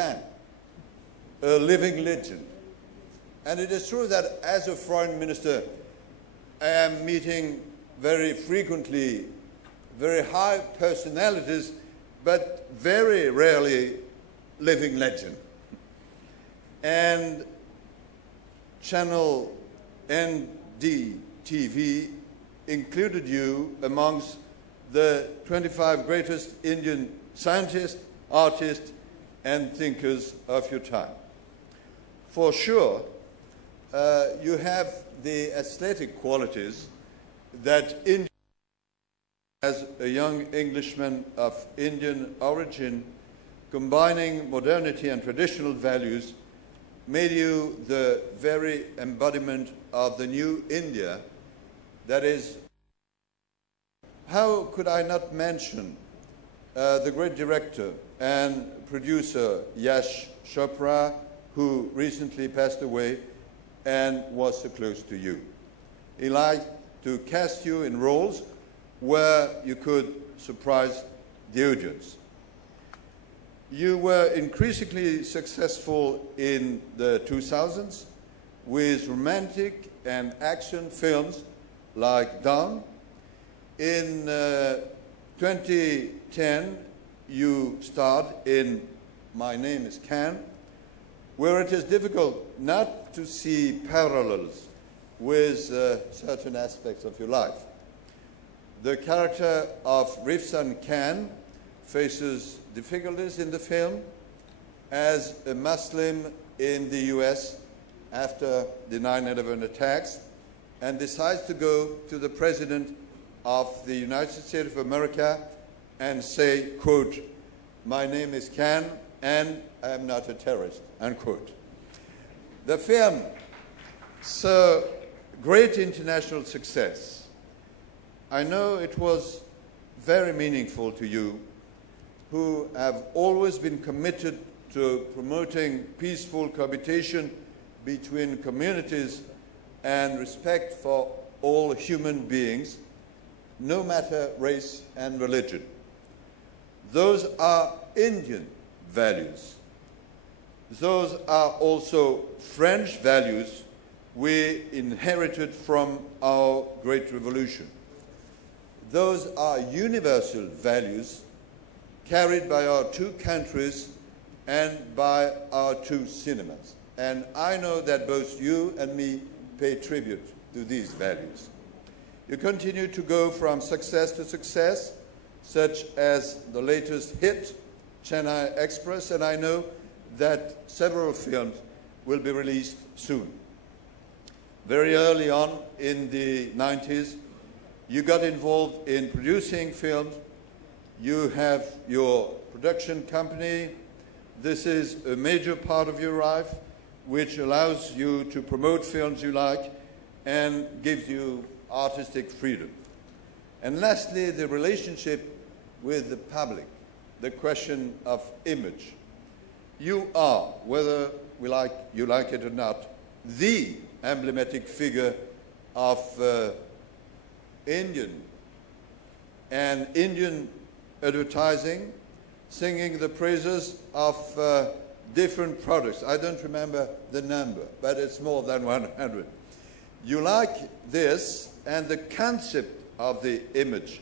Khan, a living legend. And it is true that as a foreign minister, I am meeting very frequently very high personalities, but very rarely living legend. And channel NDTV included you amongst the 25 greatest Indian scientists, artists, and thinkers of your time. For sure, you have the aesthetic qualities that India, as a young Englishman of Indian origin, combining modernity and traditional values, made you the very embodiment of the new India. That is, how could I not mention the great director and producer Yash Chopra, who recently passed away and was so close to you. He liked to cast you in roles where you could surprise the audience. You were increasingly successful in the 2000s with romantic and action films like Dawn. In 2010, you starred in My Name is Khan, where it is difficult not to see parallels with certain aspects of your life. The character of Rifsan Khan faces difficulties in the film as a Muslim in the US after the 9/11 attacks, and decides to go to the President of the United States of America and say, quote, "My name is Khan and I am not a terrorist," unquote. The film saw great international success. I know it was very meaningful to you, who have always been committed to promoting peaceful cohabitation between communities and respect for all human beings, no matter race and religion. Those are Indian values. Those are also French values we inherited from our great revolution. Those are universal values carried by our two countries and by our two cinemas. And I know that both you and me pay tribute to these values. You continue to go from success to success, such as the latest hit, Chennai Express, and I know that several films will be released soon. Very early on in the 90s, you got involved in producing films. You have your production company. This is a major part of your life, which allows you to promote films you like and gives you artistic freedom. And lastly, the relationship with the public, the question of image. You are, whether you like it or not, the emblematic figure of Indian advertising, singing the praises of different products. I don't remember the number, but it's more than 100. You like this and the concept of the image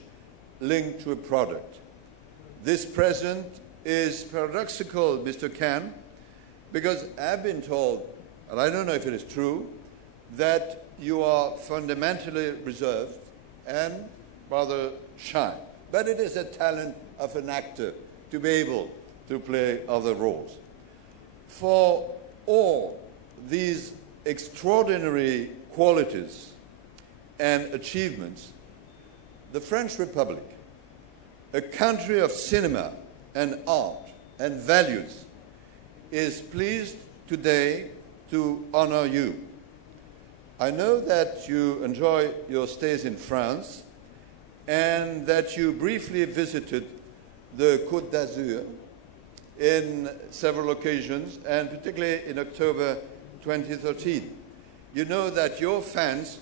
linked to a product. This present is paradoxical, Mr. Khan, because I've been told, and I don't know if it is true, that you are fundamentally reserved and rather shy. But it is a talent of an actor to be able to play other roles. For all these extraordinary qualities and achievements, the French Republic, a country of cinema and art and values, is pleased today to honor you. I know that you enjoy your stays in France and that you briefly visited the Côte d'Azur in several occasions, and particularly in October 2013. You know that your fans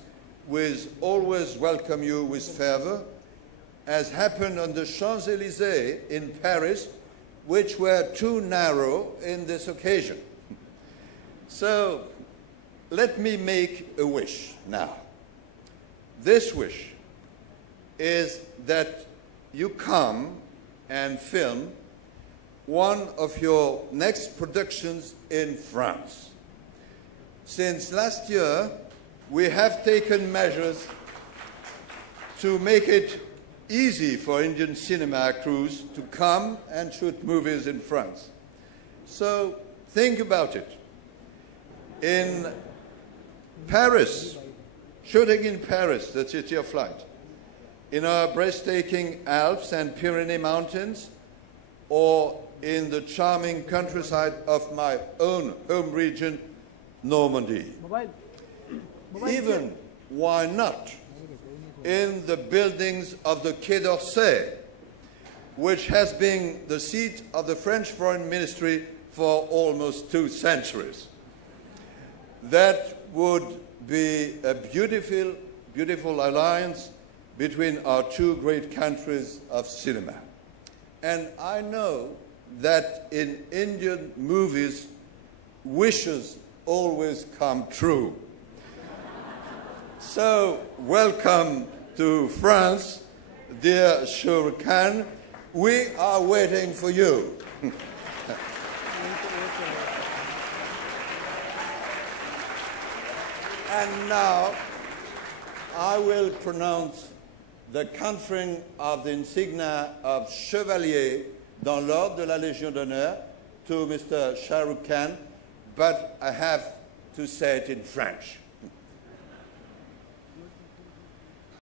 will always welcome you with fervor, as happened on the Champs-Élysées in Paris which were too narrow in this occasion. So let me make a wish now. This wish is that you come and film one of your next productions in France. Since last year, we have taken measures to make it easy for Indian cinema crews to come and shoot movies in France. So think about it. In Paris, shooting in Paris, the city of light, in our breathtaking Alps and Pyrenees mountains, or in the charming countryside of my own home region, Normandy. Even, why not, in the buildings of the Quai d'Orsay, which has been the seat of the French Foreign Ministry for almost 2 centuries. That would be a beautiful, beautiful alliance between our 2 great countries of cinema. And I know that in Indian movies, wishes always come true. So, welcome to France, dear Shah Rukh Khan. We are waiting for you. And now, I will pronounce the conferring of the insignia of Chevalier dans l'ordre de la Légion d'honneur to Mr. Shah Rukh Khan, but I have to say it in French.